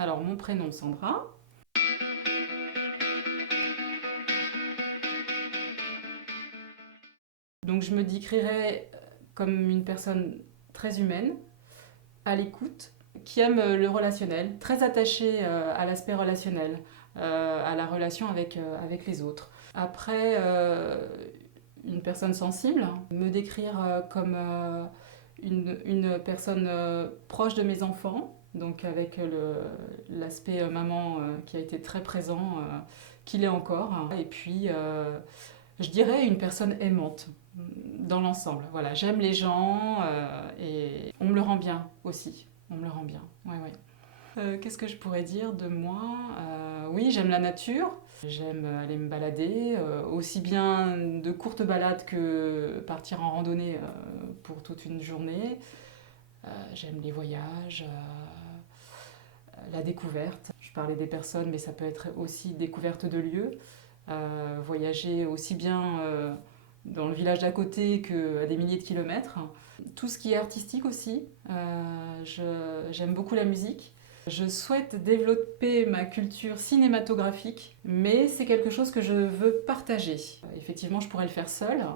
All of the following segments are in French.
Alors, mon prénom Sandra. Donc, je me décrirais comme une personne très humaine, à l'écoute, qui aime le relationnel, très attachée à l'aspect relationnel, à la relation avec les autres. Après, une personne sensible, me décrire comme une personne proche de mes enfants, donc avec l'aspect maman qui a été très présent, qu'il est encore. Et puis, je dirais une personne aimante dans l'ensemble. Voilà, j'aime les gens et on me le rend bien aussi. On me le rend bien. Ouais, ouais. Qu'est-ce que je pourrais dire de moi? Oui, j'aime la nature. J'aime aller me balader, aussi bien de courtes balades que partir en randonnée pour toute une journée. J'aime les voyages, la découverte. Je parlais des personnes, mais ça peut être aussi découverte de lieux. Voyager aussi bien dans le village d'à côté qu'à des milliers de kilomètres. Tout ce qui est artistique aussi. J'aime beaucoup la musique. Je souhaite développer ma culture cinématographique, mais c'est quelque chose que je veux partager. Effectivement, je pourrais le faire seule,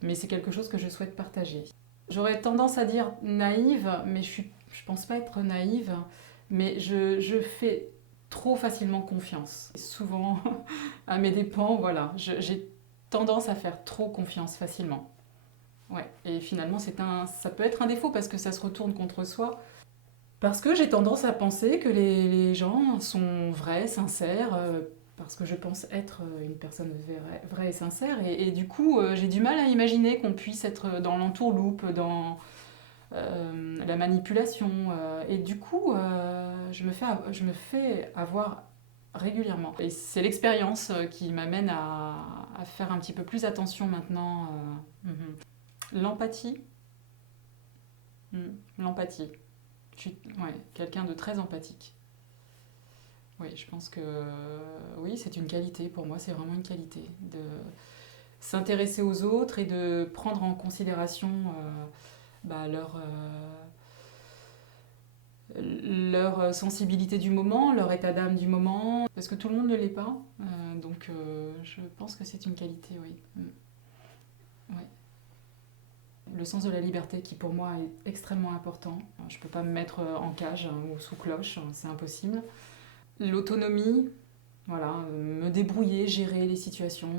mais c'est quelque chose que je souhaite partager. J'aurais tendance à dire naïve, mais je pense pas être naïve, mais je fais trop facilement confiance. Souvent, à mes dépens, voilà, j'ai tendance à faire trop confiance facilement. Ouais, et finalement, ça peut être un défaut parce que ça se retourne contre soi. Parce que j'ai tendance à penser que les gens sont vrais, sincères, parce que je pense être une personne vraie et sincère. Et du coup, j'ai du mal à imaginer qu'on puisse être dans l'entourloupe, dans la manipulation. Et du coup, je me fais avoir régulièrement. Et c'est l'expérience qui m'amène à faire un petit peu plus attention maintenant. L'empathie. L'empathie. Je suis ouais, quelqu'un de très empathique. Oui, je pense que oui, c'est une qualité. Pour moi, c'est vraiment une qualité de s'intéresser aux autres et de prendre en considération leur sensibilité du moment, leur état d'âme du moment, parce que tout le monde ne l'est pas. Donc, je pense que c'est une qualité, oui. Ouais. Le sens de la liberté qui pour moi est extrêmement important. Je ne peux pas me mettre en cage ou sous cloche, c'est impossible. L'autonomie, voilà, me débrouiller, gérer les situations.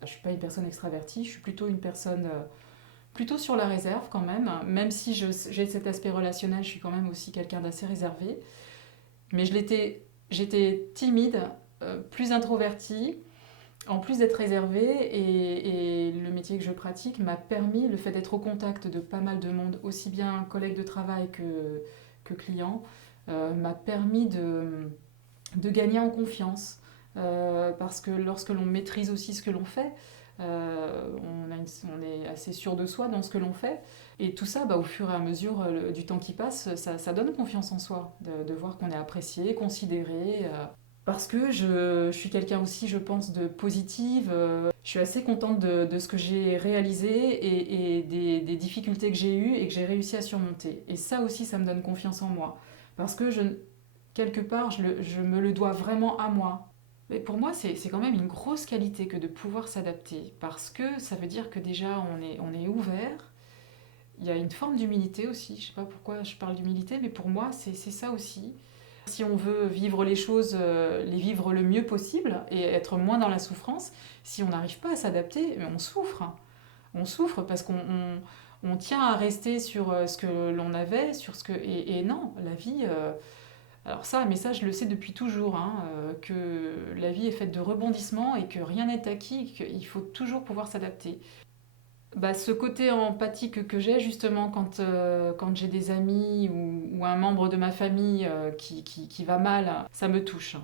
Je ne suis pas une personne extravertie, je suis plutôt une personne plutôt sur la réserve quand même. Même si j'ai cet aspect relationnel, je suis quand même aussi quelqu'un d'assez réservé. Mais j'étais timide, plus introvertie, en plus d'être réservée. Et le métier que je pratique m'a permis, le fait d'être au contact de pas mal de monde, aussi bien collègues de travail que clients, m'a permis de gagner en confiance. Parce que lorsque l'on maîtrise aussi ce que l'on fait, on est assez sûr de soi dans ce que l'on fait. Et tout ça, au fur et à mesure du temps qui passe, ça donne confiance en soi, de voir qu'on est apprécié, considéré. Parce que je suis quelqu'un aussi, je pense, de positive. Je suis assez contente de ce que j'ai réalisé et des difficultés que j'ai eues et que j'ai réussi à surmonter. Et ça aussi, ça me donne confiance en moi. Parce que quelque part, je me le dois vraiment à moi. Mais pour moi, c'est quand même une grosse qualité que de pouvoir s'adapter, parce que ça veut dire que déjà on est ouvert. Il y a une forme d'humilité aussi. Je sais pas pourquoi je parle d'humilité, mais pour moi, c'est ça aussi. Si on veut vivre les choses, les vivre le mieux possible et être moins dans la souffrance, si on n'arrive pas à s'adapter, on souffre. On souffre parce on tient à rester sur ce que l'on avait, sur ce que et non, la vie. Alors ça, mais ça, je le sais depuis toujours, hein, que la vie est faite de rebondissements et que rien n'est acquis, qu'il faut toujours pouvoir s'adapter. Ce côté empathique que j'ai justement quand j'ai des amis ou un membre de ma famille qui va mal, ça me touche.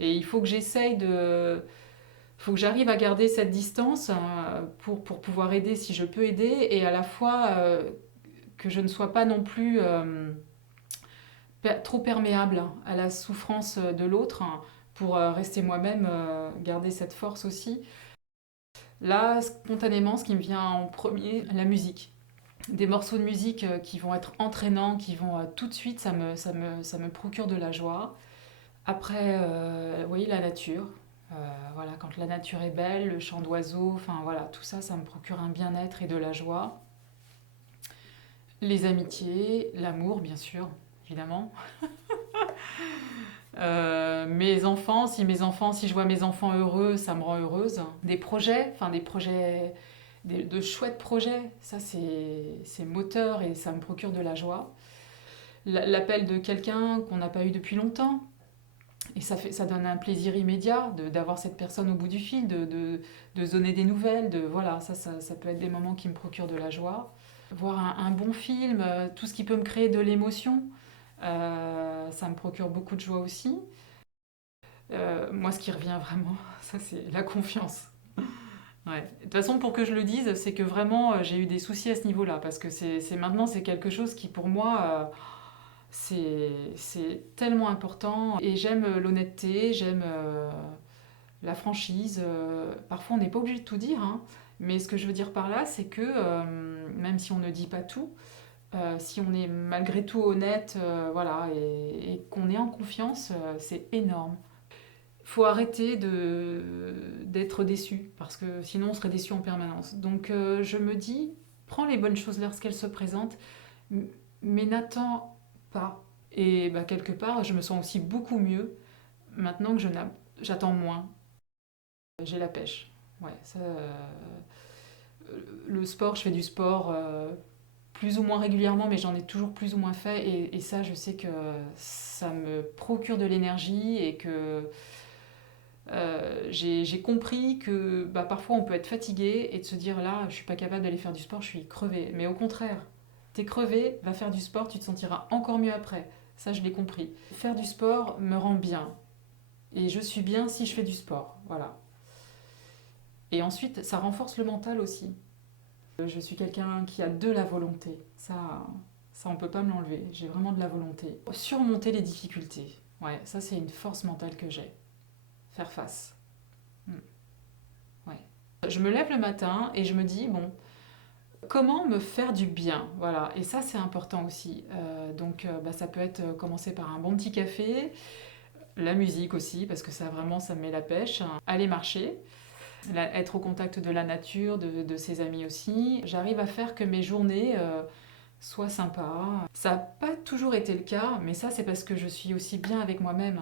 Et il faut que faut que j'arrive à garder cette distance pour pouvoir aider si je peux aider et à la fois que je ne sois pas non plus trop perméable à la souffrance de l'autre pour rester moi-même, garder cette force aussi. Là, spontanément, ce qui me vient en premier, la musique. des morceaux de musique qui vont être entraînants, qui vont tout de suite, ça me procure de la joie. Après, oui, la nature. Voilà, quand la nature est belle, le chant d'oiseaux, enfin voilà, tout ça, ça me procure un bien-être et de la joie. Les amitiés, l'amour, bien sûr, évidemment. Si je vois mes enfants heureux, ça me rend heureuse. Des projets, enfin des projets, de chouettes projets, ça c'est moteur et ça me procure de la joie. L'appel de quelqu'un qu'on n'a pas eu depuis longtemps, et ça donne un plaisir immédiat d'avoir cette personne au bout du fil, de se donner des nouvelles, voilà, ça peut être des moments qui me procurent de la joie. Voir un bon film, tout ce qui peut me créer de l'émotion, ça me procure beaucoup de joie aussi. Moi, ce qui revient vraiment, ça c'est la confiance. Ouais. De toute façon, pour que je le dise, c'est que vraiment j'ai eu des soucis à ce niveau-là, parce que maintenant c'est quelque chose qui pour moi c'est tellement important. Et j'aime l'honnêteté, j'aime la franchise. Parfois on n'est pas obligé de tout dire, hein, mais ce que je veux dire par là, c'est que même si on ne dit pas tout, si on est malgré tout honnête, voilà, et qu'on est en confiance, c'est énorme. Faut arrêter d'être déçu, parce que sinon on serait déçu en permanence. Donc je me dis, prends les bonnes choses lorsqu'elles se présentent, mais n'attends pas. Et bah, quelque part, je me sens aussi beaucoup mieux maintenant que j'attends moins. J'ai la pêche. Ouais, ça, le sport, je fais du sport plus ou moins régulièrement, mais j'en ai toujours plus ou moins fait. Et ça, je sais que ça me procure de l'énergie et que j'ai compris que bah, parfois on peut être fatigué et de se dire là, je suis pas capable d'aller faire du sport, je suis crevé. Mais au contraire, t'es crevé, va faire du sport, tu te sentiras encore mieux après. Ça, je l'ai compris. Faire du sport me rend bien. Et je suis bien si je fais du sport. Voilà. Et ensuite, ça renforce le mental aussi. Je suis quelqu'un qui a de la volonté. Ça on peut pas me l'enlever. J'ai vraiment de la volonté. Surmonter les difficultés. Ouais, ça, c'est une force mentale que j'ai. Faire face. Hmm. Ouais. Je me lève le matin et je me dis, bon, comment me faire du bien? Voilà, et ça c'est important aussi. Donc bah, ça peut être commencer par un bon petit café, la musique aussi, parce que ça vraiment ça me met la pêche. Aller marcher, être au contact de la nature, de ses amis aussi. J'arrive à faire que mes journées soient sympas. Ça n'a pas toujours été le cas, mais ça c'est parce que je suis aussi bien avec moi-même.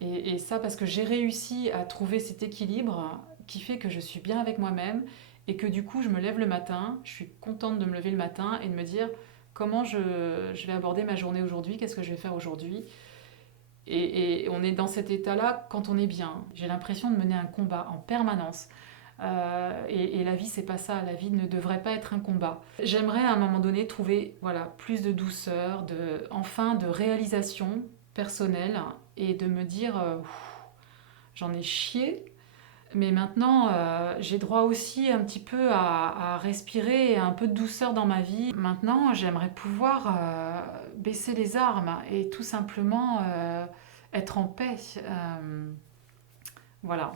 Et ça parce que j'ai réussi à trouver cet équilibre qui fait que je suis bien avec moi-même et que du coup je me lève le matin, je suis contente de me lever le matin et de me dire comment je vais aborder ma journée aujourd'hui, qu'est-ce que je vais faire aujourd'hui. Et on est dans cet état-là quand on est bien. J'ai l'impression de mener un combat en permanence. Et la vie, c'est pas ça. La vie ne devrait pas être un combat. J'aimerais à un moment donné trouver voilà, plus de douceur, enfin de réalisation personnelle et de me dire j'en ai chié, mais maintenant j'ai droit aussi un petit peu à respirer et un peu de douceur dans ma vie. Maintenant, j'aimerais pouvoir baisser les armes et tout simplement être en paix. Voilà.